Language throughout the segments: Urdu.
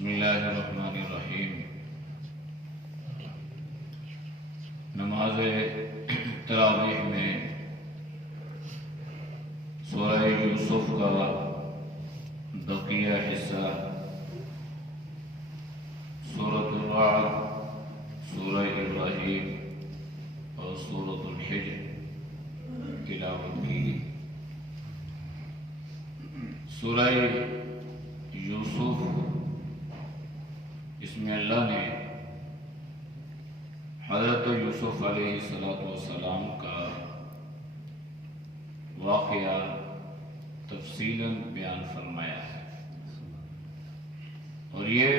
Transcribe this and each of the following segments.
بسم اللہ الرحمن الرحیم۔ نماز تراویح میں سورہ یوسف کا بقیہ حصہ سورۃ الرعد، سورہ ابراہیم اور سورۃ الحجر تلاوت کی گئی۔ سورہ یوسف، اس میں اللہ نے حضرت یوسف علیہ السلام کا واقعہ تفصیلاً بیان فرمایا ہے، اور یہ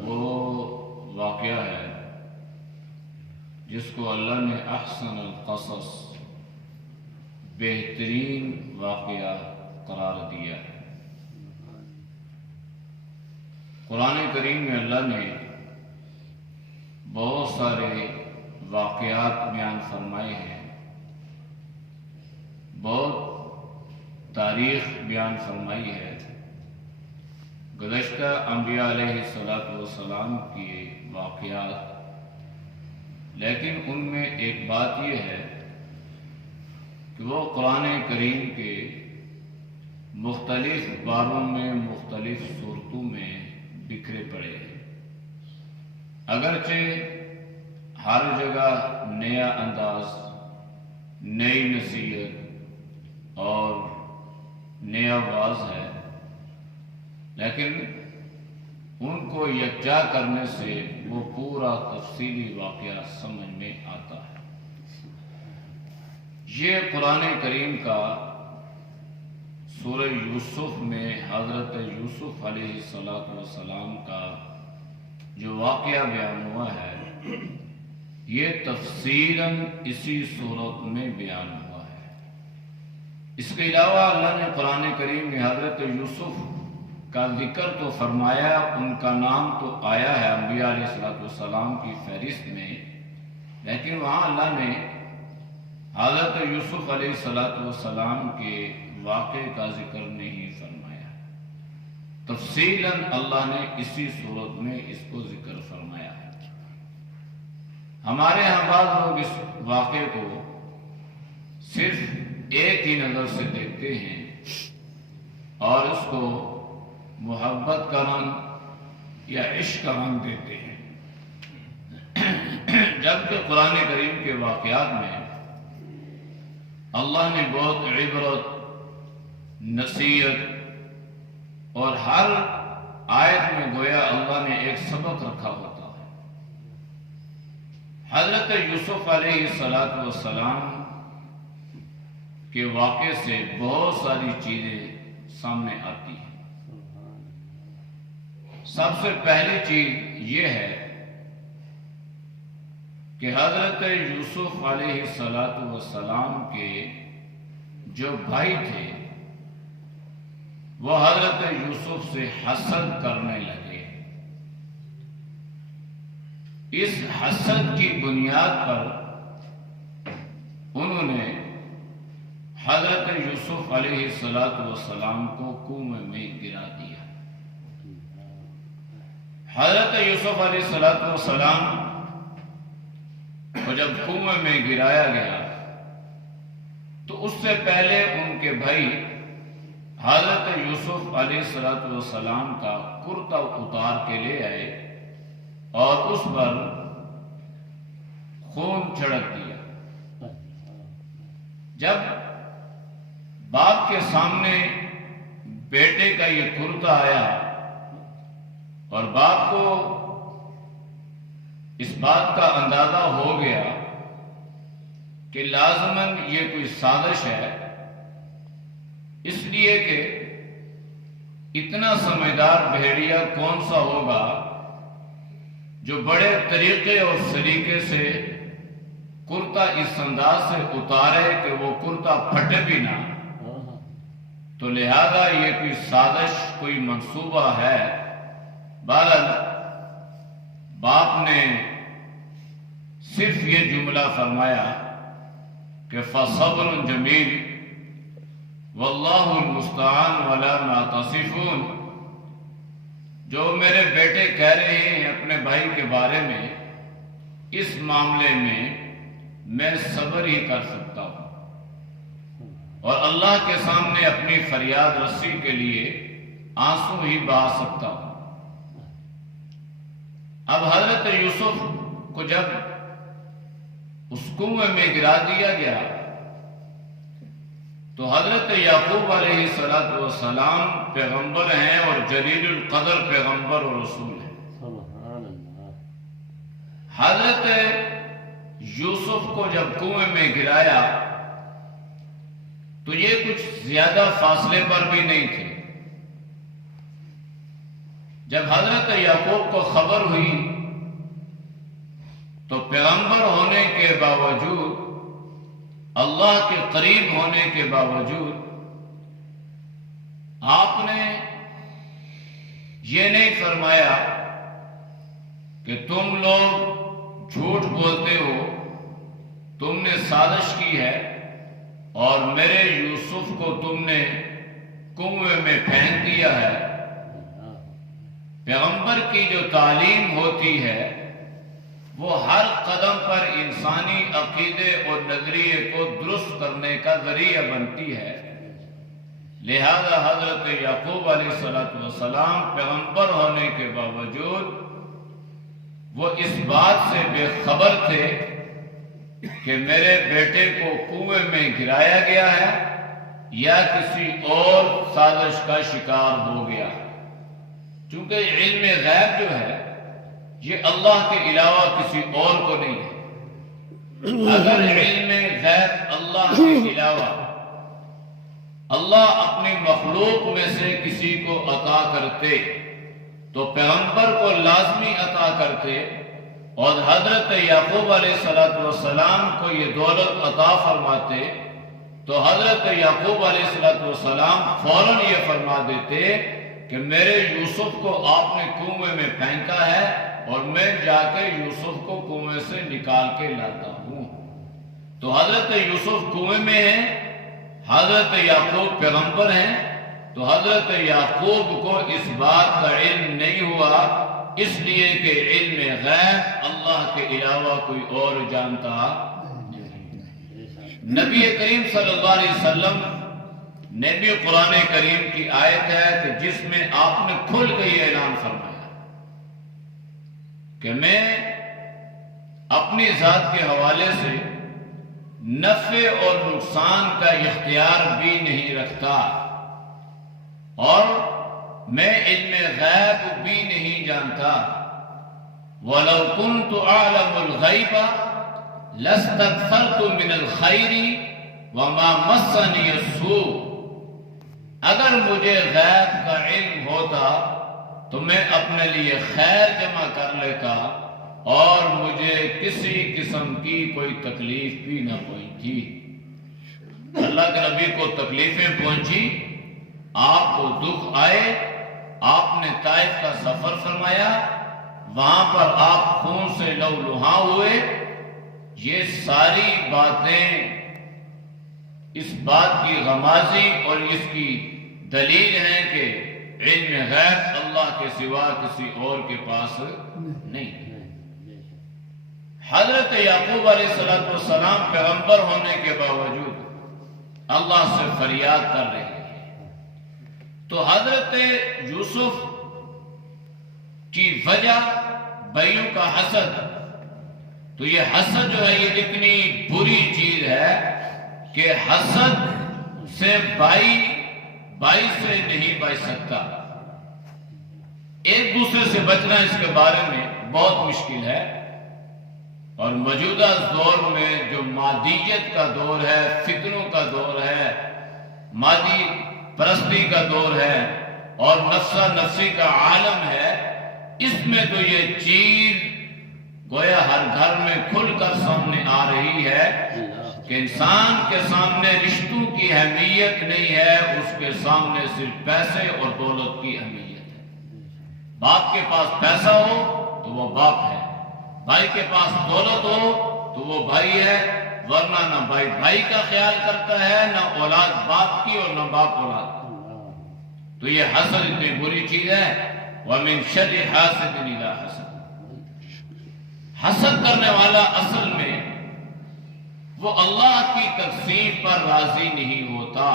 وہ واقعہ ہے جس کو اللہ نے احسن القصص، بہترین واقعہ قرار دیا ہے۔ قرآن کریم میں اللہ نے بہت سارے واقعات بیان فرمائے ہیں، بہت تاریخ بیان فرمائی ہے، گزشتہ انبیاء علیہ السلام کے واقعات، لیکن ان میں ایک بات یہ ہے کہ وہ قرآن کریم کے مختلف باروں میں، مختلف صورتوں میں بکھرے پڑے ہیں۔ اگرچہ ہر جگہ نیا انداز، نئی نصیحت اور نیا واعظ ہے، لیکن ان کو یکجا کرنے سے وہ پورا تفصیلی واقعہ سمجھ میں آتا ہے۔ یہ قرآن کریم کا سورہ یوسف میں حضرت یوسف علیہ السلام کا جو واقعہ بیان ہوا ہے، یہ تفصیلاً اسی صورت میں بیان ہوا ہے۔ اس کے علاوہ اللہ نے قرآن کریم میں حضرت یوسف کا ذکر تو فرمایا، ان کا نام تو آیا ہے انبیاء علیہ السلام کی فہرست میں، لیکن وہاں اللہ نے حضرت یوسف علیہ السلام کے واقعے کا ذکر نہیں فرمایا، تفصیلاً اللہ نے اسی صورت میں اس کو ذکر فرمایا ہے۔ ہمارے ہاں بعض لوگ اس واقعے کو صرف ایک ہی نظر سے دیکھتے ہیں اور اس کو محبت کا رنگ یا عشق کا رنگ دیتے ہیں، جبکہ قرآن کریم کے واقعات میں اللہ نے بہت عبرت، نصیحت اور ہر آیت میں گویا اللہ نے ایک سبق رکھا ہوتا ہے۔ حضرت یوسف علیہ السلام کے واقعے سے بہت ساری چیزیں سامنے آتی ہیں۔ سب سے پہلی چیز یہ ہے کہ حضرت یوسف علیہ السلام کے جو بھائی تھے وہ حضرت یوسف سے حسد کرنے لگے۔ اس حسد کی بنیاد پر انہوں نے حضرت یوسف علیہ السلام کو کنویں میں گرا دیا۔ حضرت یوسف علیہ السلام کو جب کنویں میں گرایا گیا تو اس سے پہلے ان کے بھائی حضرت یوسف علیہ السلام کا کرتا اتار کے لے آئے اور اس پر خون چھڑک دیا۔ جب باپ کے سامنے بیٹے کا یہ کرتا آیا اور باپ کو اس بات کا اندازہ ہو گیا کہ لازماً یہ کوئی سازش ہے، اس لیے کہ اتنا سمجھدار بھیڑیا کون سا ہوگا جو بڑے طریقے اور سلیقے سے کرتا اس انداز سے اتارے کہ وہ کرتا پھٹے بھی نہ، تو لہذا یہ کوئی سازش، کوئی منصوبہ ہے۔ بہرحال باپ نے صرف یہ جملہ فرمایا کہ فَصَبْرٌ جَمِيلٌ واللہ المستعان ولا ما تصفون، جو میرے بیٹے کہہ رہے ہیں اپنے بھائی کے بارے میں، اس معاملے میں صبر ہی کر سکتا ہوں اور اللہ کے سامنے اپنی فریاد رسی کے لیے آنسو ہی بہا سکتا ہوں۔ اب حضرت یوسف کو جب اس کنویں میں گرا دیا گیا تو حضرت یعقوب علیہ السلام پیغمبر ہیں اور جلیل القدر پیغمبر اور رسول ہیں۔ سبحان اللہ۔ حضرت یوسف کو جب کنویں میں گرایا تو یہ کچھ زیادہ فاصلے پر بھی نہیں تھے۔ جب حضرت یعقوب کو خبر ہوئی تو پیغمبر ہونے کے باوجود، اللہ کے قریب ہونے کے باوجود، آپ نے یہ نہیں فرمایا کہ تم لوگ جھوٹ بولتے ہو، تم نے سازش کی ہے اور میرے یوسف کو تم نے کنویں میں پھینک دیا ہے۔ پیغمبر کی جو تعلیم ہوتی ہے وہ ہر قدم پر انسانی عقیدے اور نظریے کو درست کرنے کا ذریعہ بنتی ہے۔ لہذا حضرت یعقوب علیہ السلام پیغمبر ہونے کے باوجود وہ اس بات سے بے خبر تھے کہ میرے بیٹے کو کنویں میں گرایا گیا ہے یا کسی اور سازش کا شکار ہو گیا، چونکہ علم غیب جو ہے یہ اللہ کے علاوہ کسی اور کو نہیں ہے۔ اگر علم غیب اللہ کے علاوہ اللہ اپنی مخلوق میں سے کسی کو عطا کرتے تو پیغمبر کو لازمی عطا کرتے، اور حضرت یعقوب علیہ السلام کو یہ دولت عطا فرماتے تو حضرت یعقوب علیہ السلام فوراً یہ فرما دیتے کہ میرے یوسف کو آپ نے کنویں میں پھینکا ہے اور میں جا کے یوسف کو کنویں سے نکال کے لاتا ہوں۔ تو حضرت یوسف کنویں میں ہیں، حضرت یعقوب پیغمبر ہیں، تو حضرت یعقوب کو اس بات کا علم نہیں ہوا، اس لیے کہ علم غیب اللہ کے علاوہ کوئی اور جانتا نہیں۔ نبی کریم صلی اللہ علیہ وسلم نے بھی قرآن کریم کی آیت ہے کہ جس میں آپ نے کھل کے یہ اعلان فرمایا کہ میں اپنی ذات کے حوالے سے نفع اور نقصان کا اختیار بھی نہیں رکھتا اور میں علم غیب بھی نہیں جانتا۔ وَلَوْ كُنْتُ أَعْلَمُ الْغَيْبَ لَاسْتَكْثَرْتُ مِنَ الْخَيْرِ وَمَا مَسَّنِيَ السُّوءُ۔ اگر مجھے غیب کا علم ہوتا تو میں اپنے لیے خیر جمع کر لیتا اور مجھے کسی قسم کی کوئی تکلیف بھی نہ پہنچی۔ اللہ کے نبی کو تکلیفیں پہنچی، آپ کو دکھ آئے، آپ نے طائف کا سفر فرمایا، وہاں پر آپ خون سے لہولہاں ہوئے۔ یہ ساری باتیں اس بات کی غمازی اور اس کی دلیل ہیں کہ علم غیب اللہ کے سوا کسی اور کے پاس نہیں۔ حضرت یعقوب علیہ السلام پیغمبر ہونے کے باوجود اللہ سے فریاد کر رہے ہیں، تو حضرت یوسف کی وجہ بھائیوں کا حسد، تو یہ حسد جو ہے یہ اتنی بری چیز ہے کہ حسد سے بھائی سے نہیں بچ سکتا۔ ایک دوسرے سے بچنا اس کے بارے میں بہت مشکل ہے، اور موجودہ دور میں جو مادیت کا دور ہے، فتنوں کا دور ہے، مادی پرستی کا دور ہے اور نفسا نفسی کا عالم ہے، اس میں تو یہ چیز گویا ہر گھر میں کھل کر سامنے آ رہی ہے کہ انسان کے سامنے رشتوں کی اہمیت نہیں ہے، اس کے سامنے صرف پیسے اور دولت کی اہمیت ہے۔ باپ کے پاس پیسہ ہو تو وہ باپ ہے، بھائی کے پاس دولت ہو تو وہ بھائی ہے، ورنہ نہ بھائی کا خیال کرتا ہے، نہ اولاد باپ کی اور نہ باپ اولاد کی۔ تو یہ حسد اتنی بری چیز ہے وَمِن شَرِّ حَاسِدٍ إِذَا حَسَدَ۔ حسد کرنے والا اصل میں وہ اللہ کی تقسیم پر راضی نہیں ہوتا۔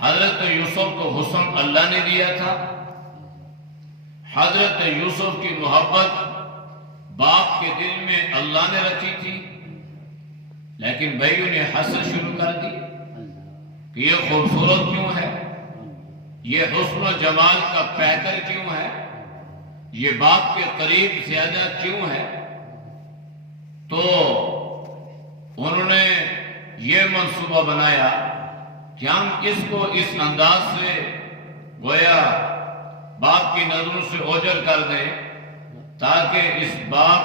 حضرت یوسف کو حسن اللہ نے دیا تھا، حضرت یوسف کی محبت باپ کے دل میں اللہ نے رکھی تھی، لیکن بھائیوں نے حسد شروع کر دی کہ یہ خوبصورت کیوں ہے، یہ حسن و جمال کا پیکر کیوں ہے، یہ باپ کے قریب زیادہ کیوں ہے۔ تو انہوں نے یہ منصوبہ بنایا کہ ہم اس کو اس انداز سے گویا باپ کی نظروں سے اوجھل کر دیں تاکہ اس باپ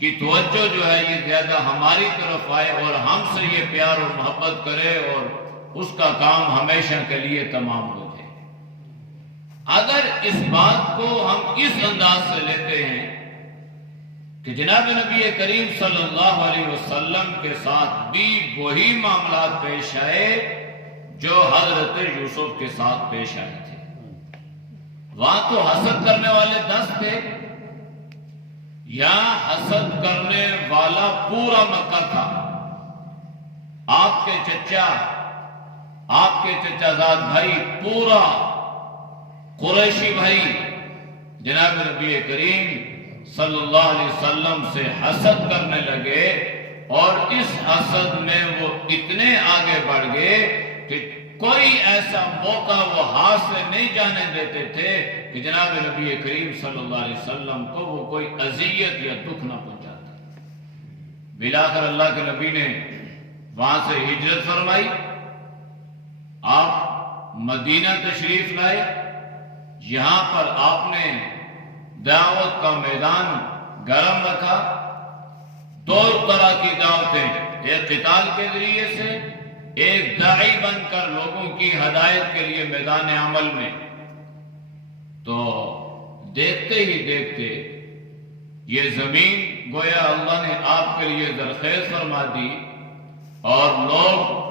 کی توجہ جو ہے یہ زیادہ ہماری طرف آئے اور ہم سے یہ پیار اور محبت کرے اور اس کا کام ہمیشہ کے لیے تمام ہو جائے۔ اگر اس بات کو ہم اس انداز سے لیتے ہیں کہ جناب نبی کریم صلی اللہ علیہ وسلم کے ساتھ بھی وہی معاملات پیش آئے جو حضرت یوسف کے ساتھ پیش آئے تھے، وہاں تو حسد کرنے والے 10 تھے، یہاں حسد کرنے والا پورا مکہ تھا۔ آپ کے چچا زاد بھائی، پورا قریشی بھائی جناب نبی کریم صلی اللہ علیہ وسلم سے حسد کرنے لگے، اور اس حسد میں وہ اتنے آگے بڑھ گئے کہ کوئی ایسا موقع وہ ہاتھ سے نہیں جانے دیتے تھے کہ جناب نبی کریم صلی اللہ علیہ وسلم کو وہ کوئی اذیت یا دکھ نہ پہنچاتا۔ بلاخر اللہ کے نبی نے وہاں سے ہجرت فرمائی، آپ مدینہ تشریف لائے، یہاں پر آپ نے دعوت کا میدان گرم رکھا، 2 طرح کی دعوتیں، ایک قتال کے ذریعے سے، ایک داعی بن کر لوگوں کی ہدایت کے لیے میدان عمل میں۔ تو دیکھتے ہی دیکھتے یہ زمین گویا اللہ نے آپ کے لیے زرخیز فرما دی اور لوگ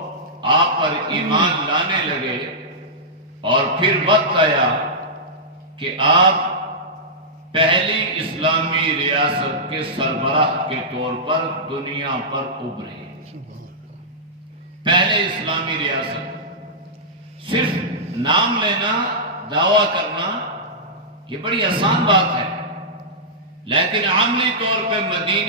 آپ پر ایمان لانے لگے، اور پھر وقت آیا کہ آپ پہلی اسلامی ریاست کے سربراہ کے طور پر دنیا پر ابھرے۔ پہلے اسلامی ریاست، صرف نام لینا، دعویٰ کرنا یہ بڑی آسان بات ہے، لیکن عملی طور پہ مدینہ